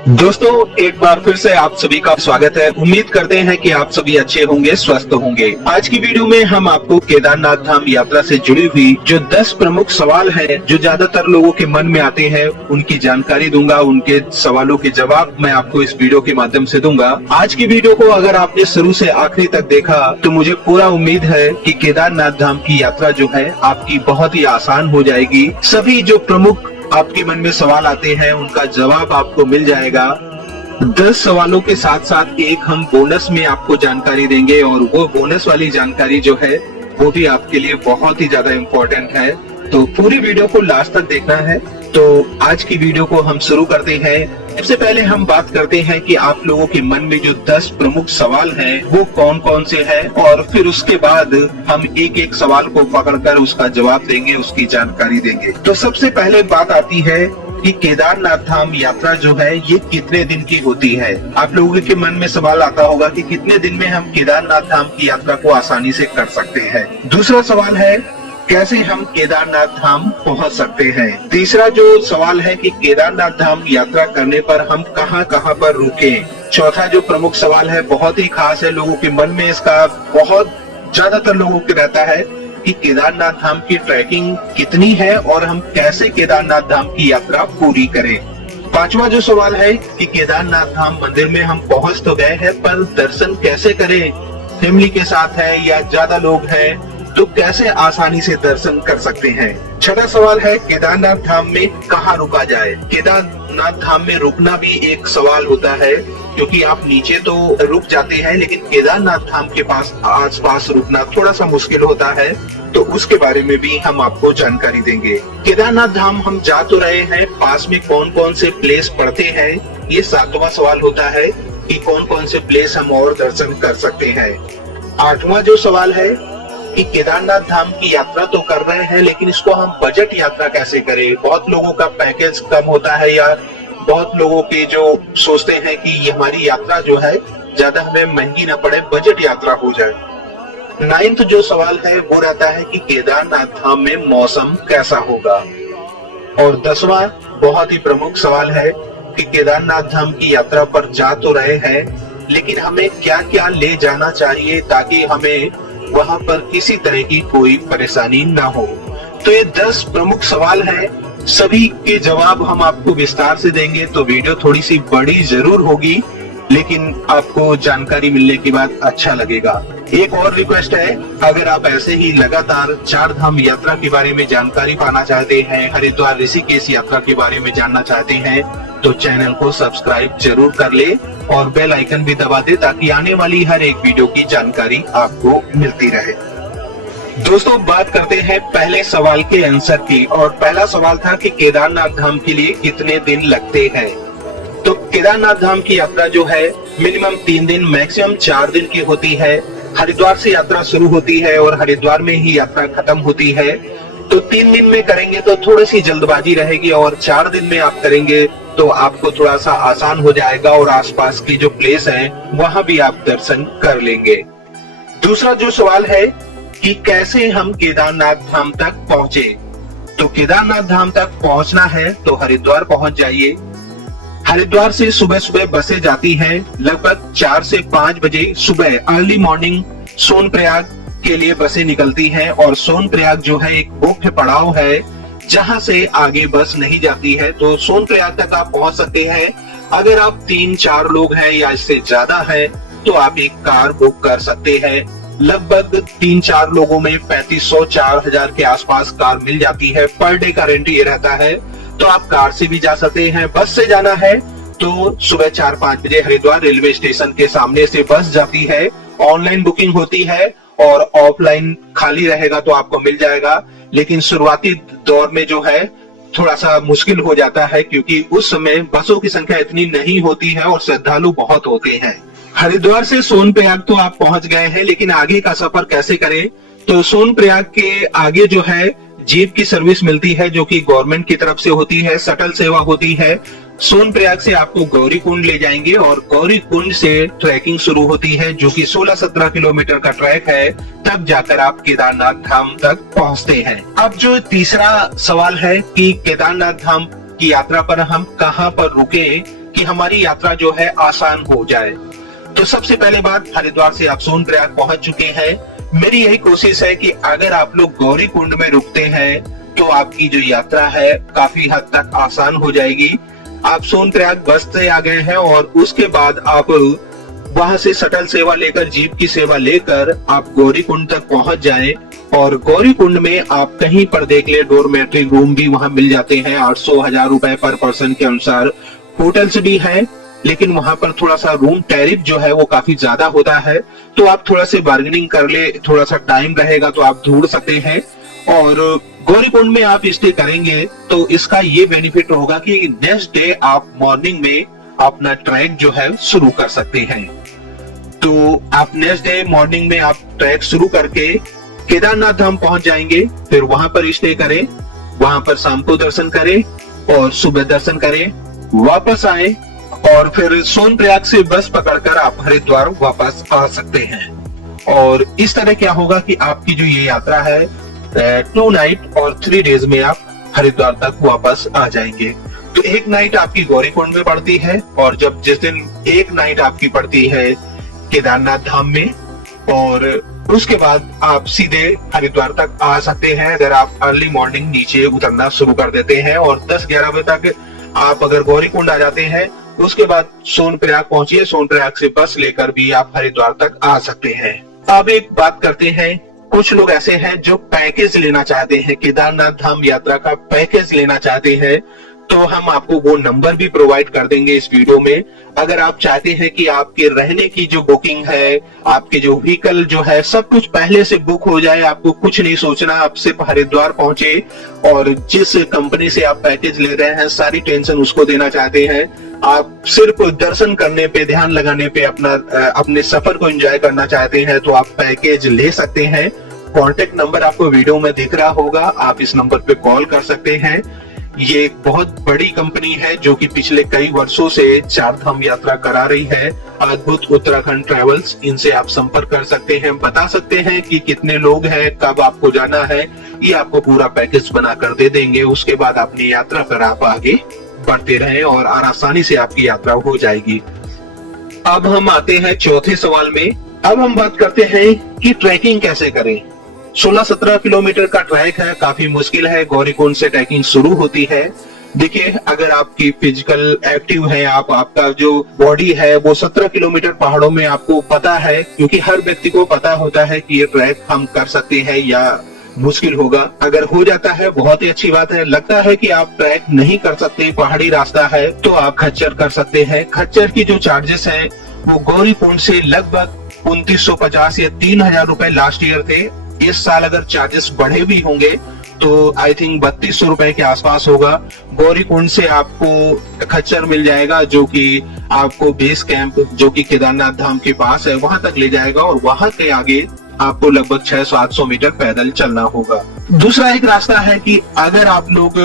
दोस्तों, एक बार फिर से आप सभी का स्वागत है। उम्मीद करते हैं कि आप सभी अच्छे होंगे, स्वस्थ होंगे। आज की वीडियो में हम आपको केदारनाथ धाम यात्रा से जुड़ी हुई जो 10 प्रमुख सवाल हैं जो ज्यादातर लोगों के मन में आते हैं, उनकी जानकारी दूंगा। उनके सवालों के जवाब मैं आपको इस वीडियो के माध्यम से दूंगा। आज की वीडियो को अगर आपने शुरू से आखिरी तक देखा तो मुझे पूरा उम्मीद है कि केदारनाथ धाम की यात्रा जो है आपकी बहुत ही आसान हो जाएगी। सभी जो प्रमुख आपके मन में सवाल आते हैं उनका जवाब आपको मिल जाएगा। 10 सवालों के साथ साथ एक हम बोनस में आपको जानकारी देंगे और वो बोनस वाली जानकारी जो है वो भी आपके लिए बहुत ही ज्यादा इम्पोर्टेंट है। तो पूरी वीडियो को लास्ट तक देखना है। तो आज की वीडियो को हम शुरू करते हैं। सबसे पहले हम बात करते हैं कि आप लोगों के मन में जो 10 प्रमुख सवाल हैं वो कौन कौन से हैं, और फिर उसके बाद हम एक एक सवाल को पकड़कर उसका जवाब देंगे, उसकी जानकारी देंगे। तो सबसे पहले बात आती है कि केदारनाथ धाम यात्रा जो है ये कितने दिन की होती है। आप लोगों के मन में सवाल आता होगा कि कितने दिन में हम केदारनाथ धाम की यात्रा को आसानी से कर सकते हैं। दूसरा सवाल है कैसे हम केदारनाथ धाम पहुंच सकते हैं। तीसरा जो सवाल है कि केदारनाथ धाम यात्रा करने पर हम कहां कहां पर रुकें। चौथा जो प्रमुख सवाल है बहुत ही खास है, लोगों के मन में इसका बहुत ज्यादातर लोगों के रहता है कि केदारनाथ धाम की ट्रैकिंग कितनी है और हम कैसे केदारनाथ धाम की यात्रा पूरी करें। पांचवा जो सवाल है कि केदारनाथ धाम मंदिर में हम पहुंच तो गए हैं पर दर्शन कैसे करें, फैमिली के साथ है या ज्यादा लोग हैं तो कैसे आसानी से दर्शन कर सकते हैं। छठा सवाल है केदारनाथ धाम में कहाँ रुका जाए। केदारनाथ धाम में रुकना भी एक सवाल होता है क्योंकि आप नीचे तो रुक जाते हैं लेकिन केदारनाथ धाम के पास आसपास रुकना थोड़ा सा मुश्किल होता है, तो उसके बारे में भी हम आपको जानकारी देंगे। केदारनाथ धाम हम जा तो रहे हैं, पास में कौन कौन से प्लेस पड़ते हैं, ये 7वां सवाल होता है कि कौन कौन से प्लेस हम और दर्शन कर सकते हैं। 8वां जो सवाल है कि केदारनाथ धाम की यात्रा तो कर रहे हैं लेकिन इसको हम बजट यात्रा कैसे करें। बहुत लोगों का पैकेज कम होता है या बहुत लोगों के जो सोचते हैं कि ये हमारी यात्रा जो है ज्यादा हमें महंगी ना पड़े, बजट यात्रा हो जाए। 9वां जो सवाल है वो रहता है कि केदारनाथ धाम में मौसम कैसा होगा। और 10वां बहुत ही प्रमुख सवाल है कि केदारनाथ धाम की यात्रा पर जा तो रहे हैं लेकिन हमें क्या क्या ले जाना चाहिए ताकि हमें वहां पर किसी तरह की कोई परेशानी ना हो। तो ये 10 प्रमुख सवाल हैं, सभी के जवाब हम आपको विस्तार से देंगे। तो वीडियो थोड़ी सी बड़ी जरूर होगी लेकिन आपको जानकारी मिलने के बाद अच्छा लगेगा। एक और रिक्वेस्ट है, अगर आप ऐसे ही लगातार 4 धाम यात्रा के बारे में जानकारी पाना चाहते हैं, हरिद्वार ऋषिकेश यात्रा के बारे में जानना चाहते हैं तो चैनल को सब्सक्राइब जरूर कर ले और बेल आइकन भी दबा दे ताकि आने वाली हर एक वीडियो की जानकारी आपको मिलती रहे। दोस्तों, बात करते हैं पहले सवाल के आंसर की। और पहला सवाल था कि केदारनाथ धाम के लिए कितने दिन लगते हैं। तो केदारनाथ धाम की यात्रा जो है मिनिमम 3 दिन, मैक्सिमम 4 दिन की होती है। हरिद्वार से यात्रा शुरू होती है और हरिद्वार में ही यात्रा खत्म होती है। तो 3 दिन में करेंगे तो थोड़ी सी जल्दबाजी रहेगी और 4 दिन में आप करेंगे तो आपको थोड़ा सा आसान हो जाएगा और आसपास की जो प्लेस हैं वहां भी आप दर्शन कर लेंगे। दूसरा जो सवाल है कि कैसे हम केदारनाथ धाम तक पहुंचे। तो केदारनाथ धाम तक पहुंचना है तो हरिद्वार पहुंच जाइए। हरिद्वार से सुबह सुबह बसें जाती हैं, लगभग 4 से 5 बजे सुबह अर्ली मॉर्निंग सोनप्रयाग के लिए बसें निकलती हैं। और सोनप्रयाग जो है एक मुख्य पड़ाव है जहां से आगे बस नहीं जाती है। तो सोनप्रयाग तक आप पहुंच सकते हैं। अगर आप 3-4 लोग हैं या इससे ज्यादा है तो आप एक कार बुक कर सकते हैं। लगभग 3-4 लोगों में 3500-4000 के आसपास कार मिल जाती है। पर डे का रेंट ये रहता है। तो आप कार से भी जा सकते हैं। बस से जाना है तो सुबह 4-5 बजे हरिद्वार रेलवे स्टेशन के सामने से बस जाती है। ऑनलाइन बुकिंग होती है और ऑफलाइन खाली रहेगा तो आपको मिल जाएगा, लेकिन शुरुआती दौर में जो है थोड़ा सा मुश्किल हो जाता है क्योंकि उस समय बसों की संख्या इतनी नहीं होती है और श्रद्धालु बहुत होते हैं। हरिद्वार से सोनप्रयाग तो आप पहुंच गए हैं लेकिन आगे का सफर कैसे करें। तो सोनप्रयाग के आगे जो है जीप की सर्विस मिलती है जो कि गवर्नमेंट की तरफ से होती है, शटल सेवा होती है। सोनप्रयाग से आपको गौरी कुंड ले जाएंगे और गौरी कुंड से ट्रैकिंग शुरू होती है जो कि 16-17 किलोमीटर का ट्रैक है। तब जाकर आप केदारनाथ धाम तक पहुंचते हैं। अब जो तीसरा सवाल है कि केदारनाथ धाम की यात्रा पर हम कहां पर रुके, कि हमारी यात्रा जो है आसान हो जाए। तो सबसे पहले बात, हरिद्वार से आप सोनप्रयाग पहुंच चुके हैं। मेरी यही कोशिश है कि अगर आप लोग गौरी कुंड में रुकते हैं तो आपकी जो यात्रा है काफी हद तक आसान हो जाएगी। आप सोनप्रयाग बस से आ गए हैं और उसके बाद आप वहां से शटल सेवा लेकर, जीप की सेवा लेकर आप गौरी कुंड तक पहुंच जाएं और गौरी कुंड में आप कहीं पर देख ले डोरमेट्री रूम भी वहां मिल जाते हैं 800-1000 रुपए पर पर्सन के अनुसार। होटल्स भी हैं, लेकिन वहां पर थोड़ा सा रूम टैरिफ जो है वो काफी ज्यादा होता है, तो आप थोड़ा से बार्गेनिंग कर ले, थोड़ा सा टाइम रहेगा तो आप ढूंढ सकते हैं। और गौरी कुंड में आप स्टे करेंगे तो इसका ये बेनिफिट होगा कि नेक्स्ट डे आप मॉर्निंग में अपना ट्रैक जो है शुरू कर सकते हैं। तो आप नेक्स्ट डे मॉर्निंग में आप ट्रैक शुरू करके केदारनाथ धाम पहुंच जाएंगे, फिर वहां पर स्टे करें, वहां पर शाम को दर्शन करें और सुबह दर्शन करें, वापस आए और फिर सोनप्रयाग से बस पकड़कर आप हरिद्वार वापस आ सकते हैं। और इस तरह क्या होगा कि आपकी जो ये यात्रा है 2 नाइट और 3 डेज में आप हरिद्वार तक वापस आ जाएंगे। तो एक नाइट आपकी गौरी कुंड में पड़ती है और जब जिस दिन एक नाइट आपकी पड़ती है केदारनाथ धाम में, और उसके बाद आप सीधे हरिद्वार तक आ सकते हैं अगर आप अर्ली मॉर्निंग नीचे उतरना शुरू कर देते हैं। और 10-11 बजे तक आप अगर गौरी कुंड आ जाते हैं, उसके बाद सोनप्रयाग पहुंचिए, सोनप्रयाग से बस लेकर भी आप हरिद्वार तक आ सकते हैं। अब एक बात करते हैं, कुछ लोग ऐसे हैं जो पैकेज लेना चाहते हैं, केदारनाथ धाम यात्रा का पैकेज लेना चाहते हैं, तो हम आपको वो नंबर भी प्रोवाइड कर देंगे इस वीडियो में। अगर आप चाहते हैं कि आपके रहने की जो बुकिंग है, आपके जो व्हीकल जो है, सब कुछ पहले से बुक हो जाए, आपको कुछ नहीं सोचना, आप सिर्फ हरिद्वार पहुंचे और जिस कंपनी से आप पैकेज ले रहे हैं सारी टेंशन उसको देना चाहते हैं, आप सिर्फ दर्शन करने पे ध्यान लगाने पे अपने सफर को एंजॉय करना चाहते हैं, तो आप पैकेज ले सकते हैं। कॉन्टेक्ट नंबर आपको वीडियो में दिख रहा होगा, आप इस नंबर पे कॉल कर सकते हैं। ये एक बहुत बड़ी कंपनी है जो कि पिछले कई वर्षों से 4 धाम यात्रा करा रही है, अद्भुत उत्तराखंड ट्रेवल्स। इनसे आप संपर्क कर सकते हैं, बता सकते हैं कि कितने लोग हैं, कब आपको जाना है, ये आपको पूरा पैकेज बनाकर दे देंगे। उसके बाद अपनी यात्रा पर आप आगे बढ़ते रहें और आसानी से आपकी यात्रा हो जाएगी। अब हम आते हैं चौथे सवाल में। अब हम बात करते हैं कि ट्रैकिंग कैसे करें। 16-17 किलोमीटर का ट्रैक है, काफी मुश्किल है। गौरी कुंड से ट्रैकिंग शुरू होती है। देखिए, अगर आपकी फिजिकल एक्टिव है, आपका जो बॉडी है वो 17 किलोमीटर पहाड़ों में आपको पता है, क्योंकि हर व्यक्ति को पता होता है कि ये ट्रैक हम कर सकते हैं या मुश्किल होगा। अगर हो जाता है बहुत ही अच्छी बात है। लगता है कि आप ट्रैक नहीं कर सकते, पहाड़ी रास्ता है, तो आप खच्चर कर सकते हैं। खच्चर की जो चार्जेस है वो गौरी कुंड से लगभग 2950 या 3000 रुपए लास्ट ईयर थे। इस साल अगर चार्जेस बढ़े भी होंगे तो आई थिंक 3200 रुपए के आसपास होगा। गौरी कुंड से आपको खच्चर मिल जाएगा जो कि आपको बेस कैंप जो कि केदारनाथ धाम के पास है वहां तक ले जाएगा, और वहां के आगे आपको लगभग 600-800 मीटर पैदल चलना होगा। दूसरा एक रास्ता है कि अगर आप लोग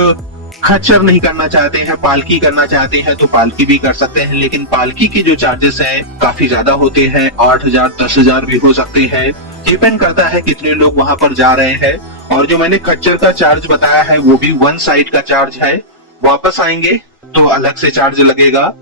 खच्चर नहीं करना चाहते हैं, पालकी करना चाहते हैं, तो पालकी भी कर सकते हैं, लेकिन पालकी की जो चार्जेस हैं काफी ज्यादा होते हैं, 8000 10,000 भी हो सकते हैं। डिपेंड करता है कितने लोग वहां पर जा रहे हैं। और जो मैंने खच्चर का चार्ज बताया है वो भी 1 साइड का चार्ज है, वापस आएंगे तो अलग से चार्ज लगेगा,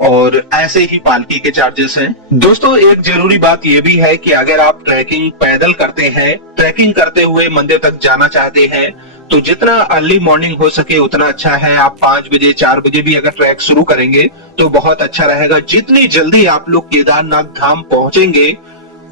और ऐसे ही पालकी के चार्जेस हैं। दोस्तों, एक जरूरी बात ये भी है कि अगर आप ट्रैकिंग पैदल करते हैं, ट्रैकिंग करते हुए मंदिर तक जाना चाहते हैं, तो जितना अर्ली मॉर्निंग हो सके उतना अच्छा है। आप 5 बजे 4 बजे भी अगर ट्रैक शुरू करेंगे तो बहुत अच्छा रहेगा। जितनी जल्दी आप लोग केदारनाथ धाम पहुंचेंगे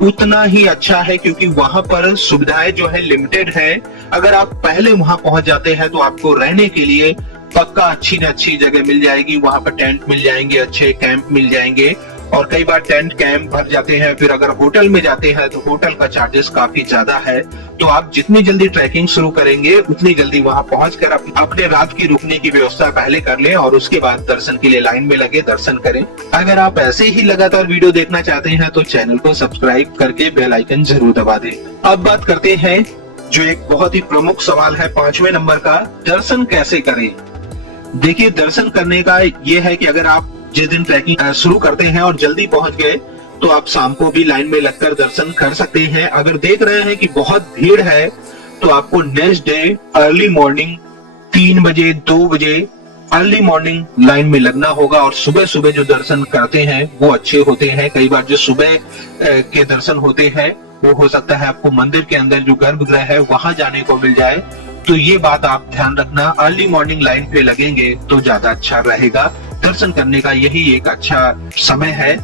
उतना ही अच्छा है, क्योंकि वहां पर सुविधाएं जो है लिमिटेड है। अगर आप पहले वहां पहुंच जाते हैं तो आपको रहने के लिए पक्का अच्छी न अच्छी जगह मिल जाएगी। वहां पर टेंट मिल जाएंगे, अच्छे कैंप मिल जाएंगे, और कई बार टेंट कैंप भर जाते हैं। फिर अगर होटल में जाते हैं तो होटल का चार्जेस काफी ज्यादा है। तो आप जितनी जल्दी ट्रैकिंग शुरू करेंगे उतनी जल्दी वहां पहुंचकर अपने रात की रुकने की व्यवस्था पहले कर लें, और उसके बाद दर्शन के लिए लाइन में लगे दर्शन करें। अगर आप ऐसे ही लगातार वीडियो देखना चाहते हैं तो चैनल को सब्सक्राइब करके बेल आइकन जरूर दबा दें। अब बात करते हैं जो एक बहुत ही प्रमुख सवाल है 5वें नंबर का, दर्शन कैसे करें। देखिए, दर्शन करने का ये है कि अगर आप जिस दिन ट्रैकिंग शुरू करते हैं और जल्दी पहुंच गए तो आप शाम को भी लाइन में लगकर दर्शन कर सकते हैं। अगर देख रहे हैं कि बहुत भीड़ है तो आपको नेक्स्ट डे अर्ली मॉर्निंग 3 बजे 2 बजे अर्ली मॉर्निंग लाइन में लगना होगा और सुबह सुबह जो दर्शन करते हैं वो अच्छे होते हैं। कई बार जो सुबह के दर्शन होते हैं वो हो सकता है आपको मंदिर के अंदर जो गर्भगृह है वहां जाने को मिल जाए। तो ये बात आप ध्यान रखना, अर्ली मॉर्निंग लाइन पे लगेंगे तो ज्यादा अच्छा रहेगा। दर्शन करने का यही एक अच्छा समय है।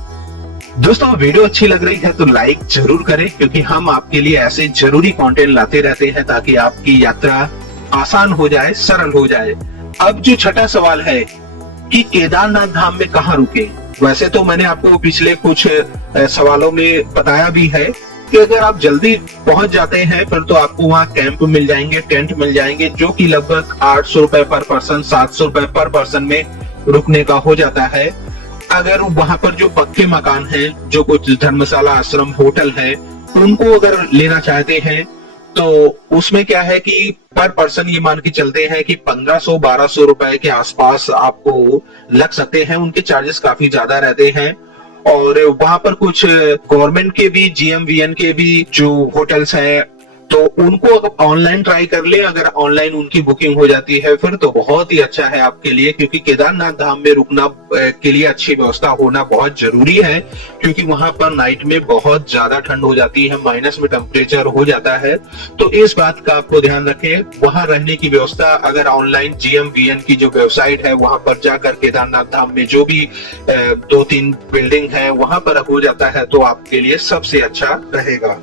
दोस्तों वीडियो अच्छी लग रही है तो लाइक जरूर करें, क्योंकि हम आपके लिए ऐसे जरूरी कंटेंट लाते रहते हैं ताकि आपकी यात्रा आसान हो जाए, सरल हो जाए। अब जो छठा सवाल है कि केदारनाथ धाम में कहाँ रुके। वैसे तो मैंने आपको पिछले कुछ सवालों में बताया भी है कि अगर आप जल्दी पहुंच जाते हैं फिर तो आपको वहाँ कैंप मिल जाएंगे, टेंट मिल जाएंगे, जो कि लगभग 800 रुपए पर पर्सन, 700 रुपए पर पर्सन में रुकने का हो जाता है। अगर वहां पर जो पक्के मकान हैं, जो कुछ धर्मशाला, आश्रम, होटल है, उनको अगर लेना चाहते हैं तो उसमें क्या है कि पर पर्सन ये मान के चलते हैं कि 1500-1200 रुपए के आसपास आपको लग सकते हैं। उनके चार्जेस काफी ज्यादा रहते हैं। और वहां पर कुछ गवर्नमेंट के भी, GMVN के भी जो होटल्स हैं, तो उनको ऑनलाइन ट्राई कर ले। अगर ऑनलाइन उनकी बुकिंग हो जाती है फिर तो बहुत ही अच्छा है आपके लिए, क्योंकि केदारनाथ धाम में रुकना के लिए अच्छी व्यवस्था होना बहुत जरूरी है, क्योंकि वहां पर नाइट में बहुत ज्यादा ठंड हो जाती है, माइनस में टेम्परेचर हो जाता है। तो इस बात का आपको ध्यान रखें। वहां रहने की व्यवस्था अगर ऑनलाइन GMVN की जो वेबसाइट है वहां पर जाकर केदारनाथ धाम में जो भी 2-3 बिल्डिंग है वहां पर हो जाता है तो आपके लिए सबसे अच्छा रहेगा।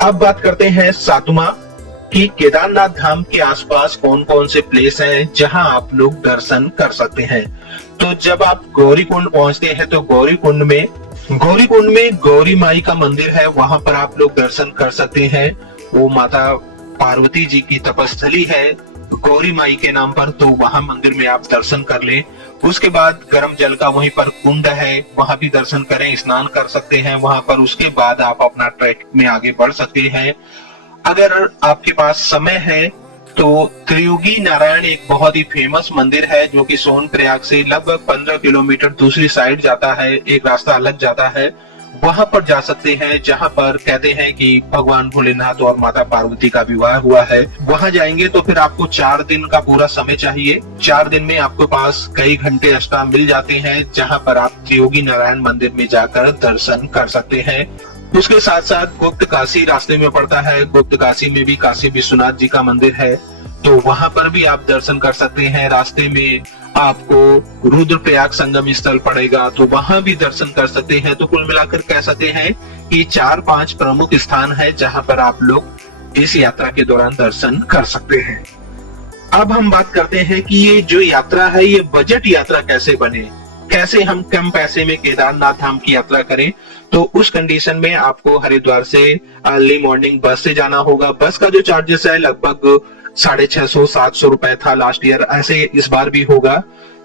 अब बात करते हैं सातवां कि केदारनाथ धाम के आसपास कौन कौन से प्लेस हैं जहां आप लोग दर्शन कर सकते हैं। तो जब आप गौरीकुंड पहुंचते हैं तो गौरीकुंड में गौरी माई का मंदिर है, वहां पर आप लोग दर्शन कर सकते हैं। वो माता पार्वती जी की तपस्थली है गौरी माई के नाम पर, तो वहां मंदिर में आप दर्शन कर लें। उसके बाद गर्म जल का वहीं पर कुंड है, वहां भी दर्शन करें, स्नान कर सकते हैं वहां पर। उसके बाद आप अपना ट्रैक में आगे बढ़ सकते हैं। अगर आपके पास समय है तो त्रियोगी नारायण एक बहुत ही फेमस मंदिर है जो कि सोनप्रयाग से लगभग 15 किलोमीटर दूसरी साइड जाता है, एक रास्ता अलग जाता है। वहां पर जा सकते हैं जहां पर कहते हैं कि भगवान भोलेनाथ और माता पार्वती का विवाह हुआ है। वहां जाएंगे तो फिर आपको 4 दिन का पूरा समय चाहिए। 4 दिन में आपके पास कई घंटे एक्स्ट्रा मिल जाते हैं जहां पर आप त्रियोगी नारायण मंदिर में जाकर दर्शन कर सकते हैं। उसके साथ साथ गुप्त काशी रास्ते में पड़ता है। गुप्त काशी में भी काशी विश्वनाथ जी का मंदिर है, तो वहां पर भी आप दर्शन कर सकते हैं। रास्ते में आपको रुद्रप्रयाग संगम स्थल पड़ेगा, तो वहां भी दर्शन कर सकते हैं। तो कुल मिलाकर कह सकते हैं कि 4-5 प्रमुख स्थान है जहां पर आप लोग इस यात्रा के दौरान दर्शन कर सकते हैं। अब हम बात करते हैं कि ये जो यात्रा है ये बजट यात्रा कैसे बने, कैसे हम कम पैसे में केदारनाथ धाम की यात्रा करें। तो उस कंडीशन में आपको हरिद्वार से अर्ली मॉर्निंग बस से जाना होगा। बस का जो चार्जेस है लगभग 650-700 रुपए था लास्ट ईयर, ऐसे इस बार भी होगा।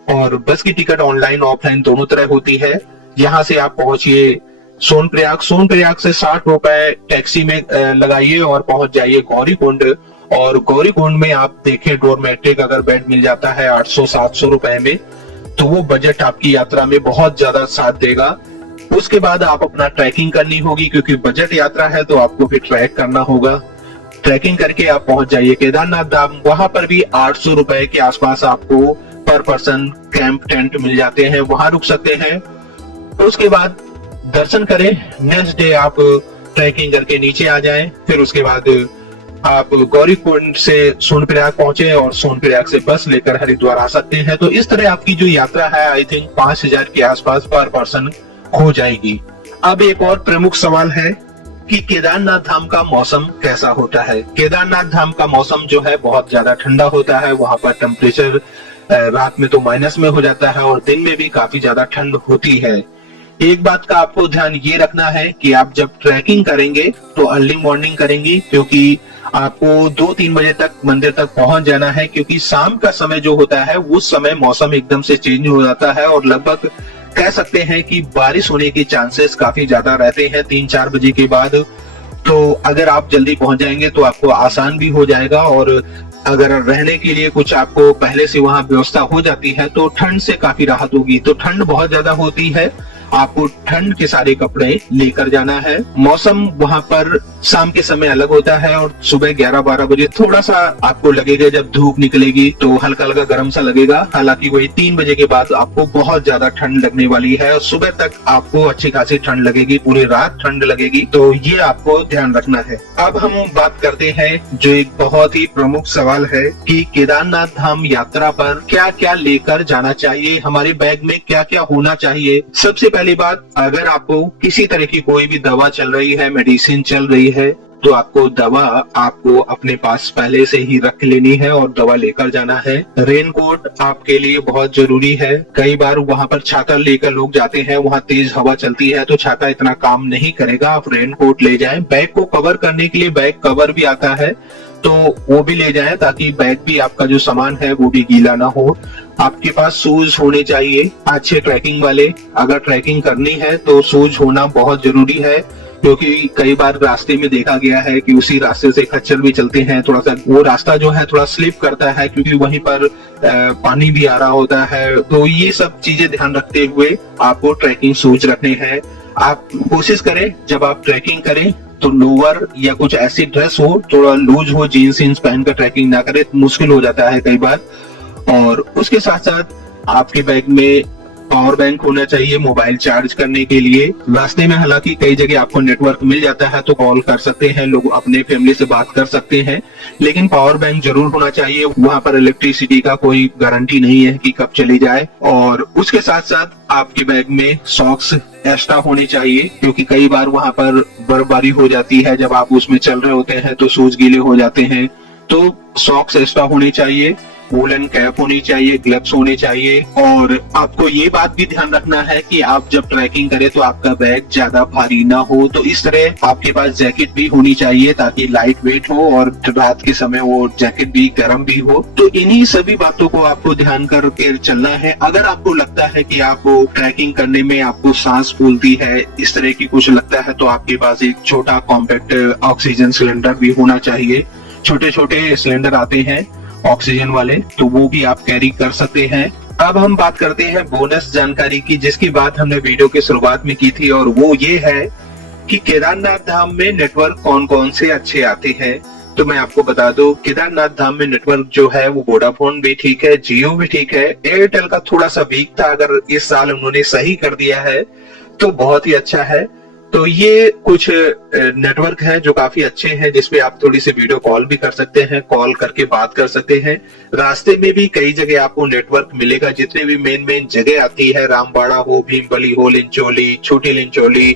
और बस की टिकट ऑनलाइन ऑफलाइन दोनों तरह होती है। यहाँ से आप पहुंचिए सोनप्रयाग से 60 रुपए टैक्सी में लगाइए और पहुंच जाइए गौरीकुंड। और गौरीकुंड में आप देखें डोरमेट्रिक अगर बेड मिल जाता है 800-700 रुपए में, तो वो बजट आपकी यात्रा में बहुत ज्यादा साथ देगा। उसके बाद आप अपना ट्रैकिंग करनी होगी, क्योंकि बजट यात्रा है तो आपको फिर ट्रैक करना होगा। ट्रैकिंग करके आप पहुंच जाइए केदारनाथ धाम। वहां पर भी 800 रुपए के आसपास आपको पर पर्सन कैंप टेंट मिल जाते हैं, वहां रुक सकते हैं। उसके बाद दर्शन करें, नेक्स्ट डे आप ट्रैकिंग करके नीचे आ जाएं। फिर उसके बाद आप गौरीकुंड से सोनप्रयाग पहुंचे और सोनप्रयाग से बस लेकर हरिद्वार आ सकते हैं। तो इस तरह आपकी जो यात्रा है आई थिंक 5000 के आसपास पर पर्सन हो जाएगी। अब एक और प्रमुख सवाल है कि केदारनाथ धाम का मौसम कैसा होता है। केदारनाथ धाम का मौसम जो है बहुत ज्यादा ठंडा होता है। वहां पर टेम्परेचर रात में तो माइनस में हो जाता है और दिन में भी काफी ज्यादा ठंड होती है। एक बात का आपको ध्यान ये रखना है कि आप जब ट्रैकिंग करेंगे तो अर्ली मॉर्निंग करेंगे, क्योंकि आपको 2-3 बजे तक मंदिर तक पहुंच जाना है। क्योंकि शाम का समय जो होता है उस समय मौसम एकदम से चेंज हो जाता है और लगभग कह सकते हैं कि बारिश होने के चांसेस काफी ज्यादा रहते हैं 3-4 बजे के बाद। तो अगर आप जल्दी पहुंच जाएंगे तो आपको आसान भी हो जाएगा। और अगर रहने के लिए कुछ आपको पहले से वहां व्यवस्था हो जाती है तो ठंड से काफी राहत होगी। तो ठंड बहुत ज्यादा होती है आपको ठंड के सारे कपड़े लेकर जाना है। मौसम वहाँ पर शाम के समय अलग होता है और सुबह 11-12 बजे थोड़ा सा आपको लगेगा, जब धूप निकलेगी तो हल्का हल्का गर्म सा लगेगा। हालांकि वही 3 बजे के बाद आपको बहुत ज्यादा ठंड लगने वाली है और सुबह तक आपको अच्छी खासी ठंड लगेगी, पूरी रात ठंड लगेगी। तो ये आपको ध्यान रखना है। अब हम बात करते हैं जो एक बहुत ही प्रमुख सवाल है कि केदारनाथ धाम यात्रा पर क्या क्या लेकर जाना चाहिए, हमारे बैग में क्या क्या होना चाहिए। सबसे पहली बात, अगर आपको किसी तरह की कोई भी दवा चल रही है, मेडिसिन चल रही है, तो आपको दवा आपको अपने पास पहले से ही रख लेनी है और दवा लेकर जाना है। रेनकोट आपके लिए बहुत जरूरी है। कई बार वहाँ पर छाता लेकर लोग जाते हैं, वहाँ तेज हवा चलती है तो छाता इतना काम नहीं करेगा, आप रेनकोट ले जाएं। बैग को कवर करने के लिए बैग कवर भी आता है, तो वो भी ले जाएं ताकि बैग भी आपका जो सामान है वो भी गीला ना हो। आपके पास शूज होने चाहिए अच्छे ट्रैकिंग वाले। अगर ट्रैकिंग करनी है तो शूज होना बहुत जरूरी है, क्योंकि कई बार रास्ते में देखा गया है कि उसी रास्ते से खच्चर भी चलते हैं, थोड़ा सा वो रास्ता जो है थोड़ा स्लिप करता है क्योंकि वहीं पर पानी भी आ रहा होता है। तो ये सब चीजें ध्यान रखते हुए आपको ट्रैकिंग शूज रखने हैं। आप कोशिश करें जब आप ट्रैकिंग करें तो लोअर या कुछ ऐसी ड्रेस हो, थोड़ा लूज हो, जीन्स पहनकर ट्रैकिंग ना करें, मुश्किल हो जाता है कई बार। और उसके साथ साथ आपके बैग में पावर बैंक होना चाहिए मोबाइल चार्ज करने के लिए। रास्ते में हालांकि कई जगह आपको नेटवर्क मिल जाता है तो कॉल कर सकते हैं, लोग अपने फैमिली से बात कर सकते हैं, लेकिन पावर बैंक जरूर होना चाहिए। वहाँ पर इलेक्ट्रिसिटी का कोई गारंटी नहीं है कि कब चली जाए। और उसके साथ साथ आपके बैग में सॉक्स एक्स्ट्रा होनी चाहिए, क्योंकि कई बार वहाँ पर बर्फबारी हो जाती है, जब आप उसमें चल रहे होते हैं तो शूज गीले हो जाते हैं, तो सॉक्स एक्स्ट्रा होने चाहिए। वूलन कैप होनी चाहिए, ग्लव्स होने चाहिए। और आपको ये बात भी ध्यान रखना है कि आप जब ट्रैकिंग करें तो आपका बैग ज्यादा भारी ना हो, तो इस तरह आपके पास जैकेट भी होनी चाहिए ताकि लाइट वेट हो और रात के समय वो जैकेट भी गर्म भी हो। तो इन्हीं सभी बातों को आपको ध्यान करके चलना है। अगर आपको लगता है कि आपको ट्रैकिंग करने में आपको सांस फूलती है, इस तरह की कुछ लगता है, तो आपके पास एक छोटा कॉम्पैक्ट ऑक्सीजन सिलेंडर भी होना चाहिए। छोटे छोटे सिलेंडर आते हैं ऑक्सीजन वाले, तो वो भी आप कैरी कर सकते हैं। अब हम बात करते हैं बोनस जानकारी की, जिसकी बात हमने वीडियो की शुरुआत में की थी, और वो ये है कि केदारनाथ धाम में नेटवर्क कौन कौन से अच्छे आते हैं। तो मैं आपको बता दूं, केदारनाथ धाम में नेटवर्क जो है वो वोडाफोन भी ठीक है, जियो भी ठीक है, एयरटेल का थोड़ा सा वीक था, अगर इस साल उन्होंने सही कर दिया है तो बहुत ही अच्छा है। तो ये कुछ नेटवर्क है जो काफी अच्छे हैं, जिसपे आप थोड़ी सी वीडियो कॉल भी कर सकते हैं, कॉल करके बात कर सकते हैं। रास्ते में भी कई जगह आपको नेटवर्क मिलेगा, जितने भी मेन जगह आती है, रामबाड़ा हो, भीमबली हो, लिंचोली, छोटी लिंचोली,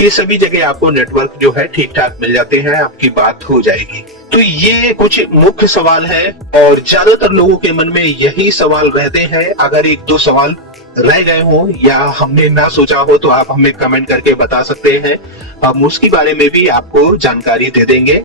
ये सभी जगह आपको नेटवर्क जो है ठीक ठाक मिल जाते हैं, आपकी बात हो जाएगी। तो ये कुछ मुख्य सवाल है और ज्यादातर लोगों के मन में यही सवाल रहते हैं। अगर 1-2 सवाल रह गए हो या हमने ना सोचा हो तो आप हमें कमेंट करके बता सकते हैं, हम उसके बारे में भी आपको जानकारी दे देंगे।